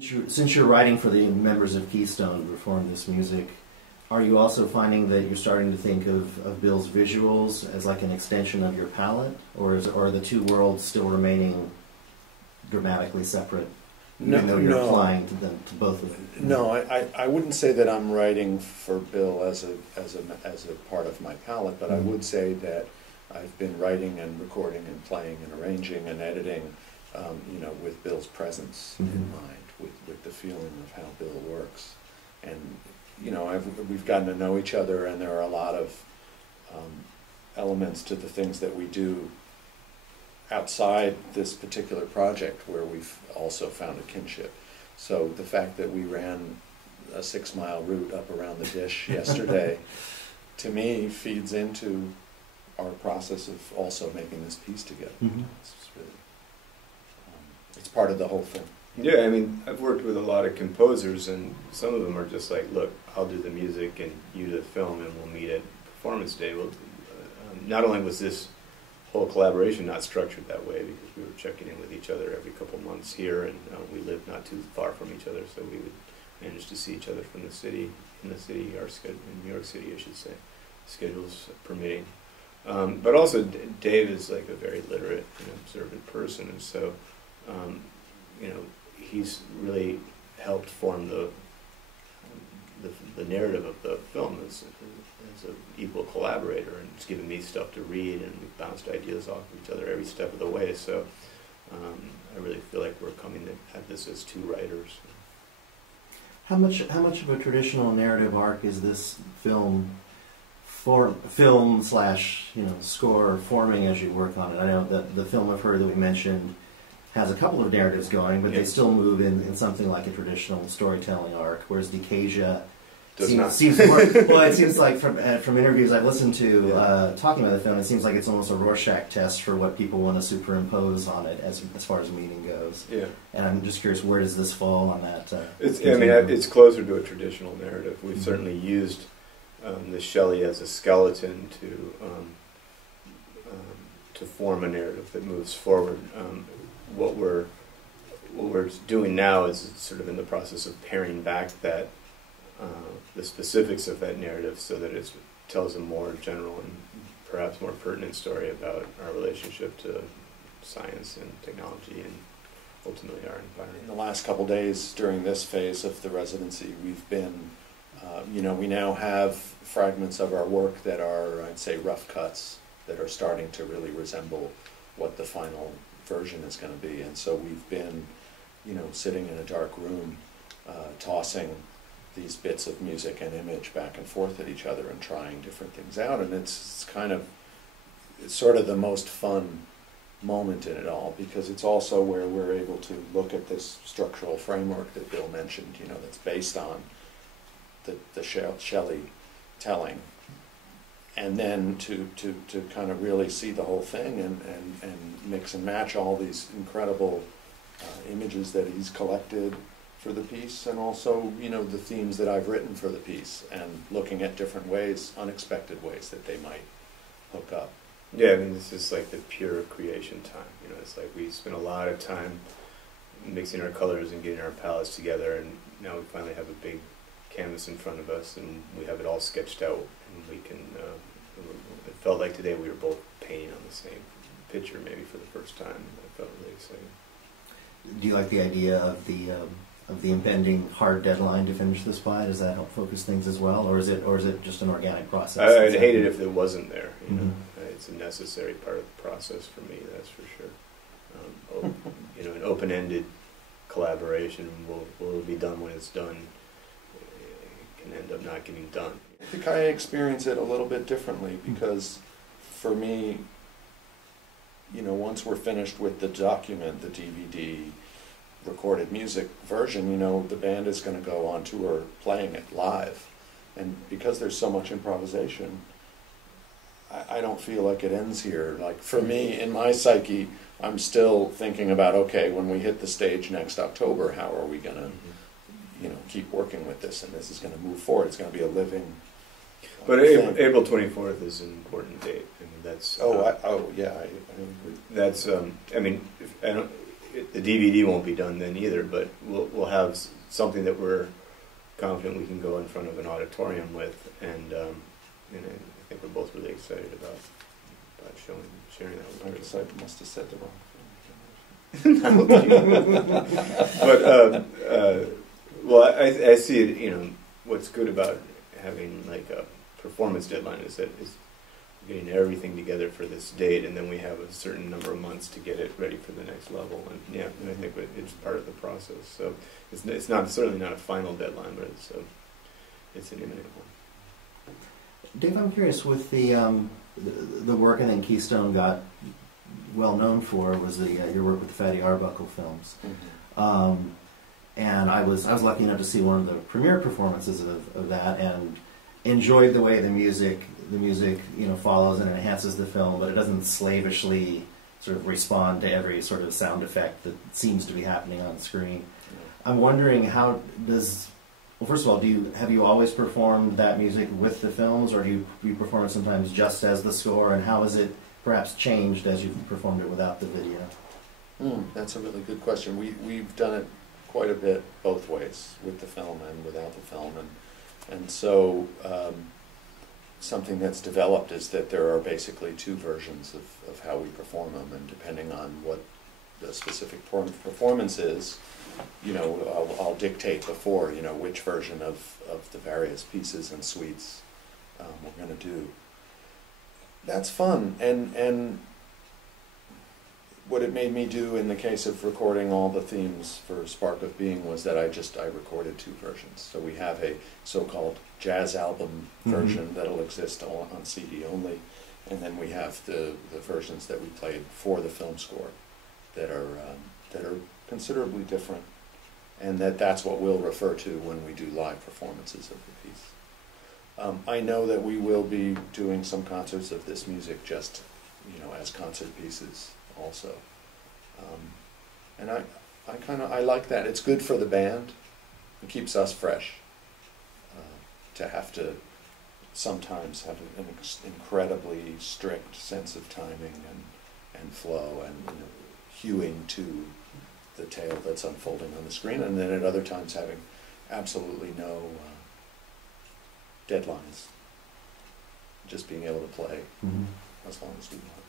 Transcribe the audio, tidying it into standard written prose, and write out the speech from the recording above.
Since you're writing for the members of Keystone to perform this music, are you also finding that you're starting to think of Bill's visuals as like an extension of your palette, or are the two worlds still remaining dramatically separate, even though you're applying to them, to both of them? No, I wouldn't say that I'm writing for Bill as a part of my palette, but I would say that I've been writing and recording and playing and arranging and editing, you know, with Bill's presence in mind, with the feeling of how Bill works. And you know, we've gotten to know each other, and there are a lot of elements to the things that we do outside this particular project where we've also found a kinship. So the fact that we ran a 6-mile route up around the dish yesterday, to me, feeds into our process of also making this piece together. It's really, it's part of the whole thing. Yeah, I mean, I've worked with a lot of composers, and some of them are just like, look, I'll do the music and you do the film, and we'll meet at performance day. Well, not only was this whole collaboration not structured that way, because we were checking in with each other every couple months here, and we lived not too far from each other, so we would manage to see each other from the city, in New York City, I should say, schedules permitting. But also, Dave is like a very literate and observant person, and so, you know, he's really helped form the narrative of the film as an equal collaborator, and it's given me stuff to read, and we've bounced ideas off of each other every step of the way. So I really feel like we're coming at this as two writers. How much of a traditional narrative arc is this film slash, you know, score forming as you work on it? I know that the film of her that we mentioned has a couple of narratives going, but they still move in something like a traditional storytelling arc, whereas Decasia seems more, well, it seems like from interviews I've listened to talking about the film, it seems like it's almost a Rorschach test for what people want to superimpose on it as far as meaning goes. Yeah. And I'm just curious, where does this fall on that? It's closer to a traditional narrative. We've certainly used the Shelley as a skeleton to form a narrative that moves forward. What we're doing now is sort of in the process of paring back that the specifics of that narrative so that it tells a more general and perhaps more pertinent story about our relationship to science and technology and ultimately our environment. In the last couple days during this phase of the residency, we've been, you know, we now have fragments of our work that are, I'd say, rough cuts that are starting to really resemble what the final version is going to be. And so we've been, you know, sitting in a dark room, tossing these bits of music and image back and forth at each other and trying different things out. And it's sort of the most fun moment in it all, because it's also where we're able to look at this structural framework that Bill mentioned, you know, that's based on the Shelley telling, and then to kind of really see the whole thing and mix and match all these incredible images that he's collected for the piece, and also, you know, the themes that I've written for the piece, and looking at different ways, unexpected ways that they might hook up. Yeah, I mean, this is like the pure creation time. You know, it's like we spent a lot of time mixing our colors and getting our palettes together, and now we finally have a big canvas in front of us, and we have it all sketched out, and we can, it felt like today we were both painting on the same picture maybe for the first time. That felt really exciting. Do you like the idea of the impending hard deadline to finish this by? Does that help focus things as well, or is it just an organic process? I'd hate it if it wasn't there. You know, it's a necessary part of the process for me. That's for sure. You know, an open-ended collaboration will be done when it's done. It can end up not getting done. I think I experience it a little bit differently, because for me, you know, once we're finished with the document, the DVD recorded music version, you know, the band is going to go on tour playing it live. And because there's so much improvisation, I don't feel like it ends here. Like, for me, in my psyche, I'm still thinking about, okay, when we hit the stage next October, how are we going to, you know, keep working with this, and this is going to move forward. It's going to be a living But April 24th is an important date. I mean, that's... I agree. That's, I mean, the DVD won't be done then either, but we'll have something that we're confident we can go in front of an auditorium with, and I think we're both really excited about sharing that with others. I must have said the wrong thing. But well, I see it. You know, what's good about having like a performance deadline is that it's getting everything together for this date, and then we have a certain number of months to get it ready for the next level. And yeah, and I think it's part of the process. So it's not certainly not a final deadline, but it's an imminent one. Dave, I'm curious with the work I think Keystone got well known for was your work with the Fatty Arbuckle films. Mm-hmm. And I was lucky enough to see one of the premiere performances of that, and enjoyed the way the music follows and enhances the film, but it doesn't slavishly sort of respond to every sort of sound effect that seems to be happening on screen. Yeah. I'm wondering well, first of all, have you always performed that music with the films, or do you perform it sometimes just as the score, and how has it perhaps changed as you've performed it without the video? That's a really good question. We've done it quite a bit both ways, with the film and without the film, and so something that's developed is that there are basically two versions of how we perform them, and depending on what the specific performance is, I'll dictate before, which version of the various pieces and suites we're going to do. That's fun, and what it made me do in the case of recording all the themes for Spark of Being was that I recorded two versions. So we have a so-called jazz album version that'll exist on CD only, and then we have the versions that we played for the film score that are considerably different, and that's what we'll refer to when we do live performances of the piece. I know that we will be doing some concerts of this music just, as concert pieces also, and I like that. It's good for the band. It keeps us fresh. To have to sometimes have an incredibly strict sense of timing and flow and hewing to the tale that's unfolding on the screen, and then at other times having absolutely no deadlines, just being able to play as long as we want.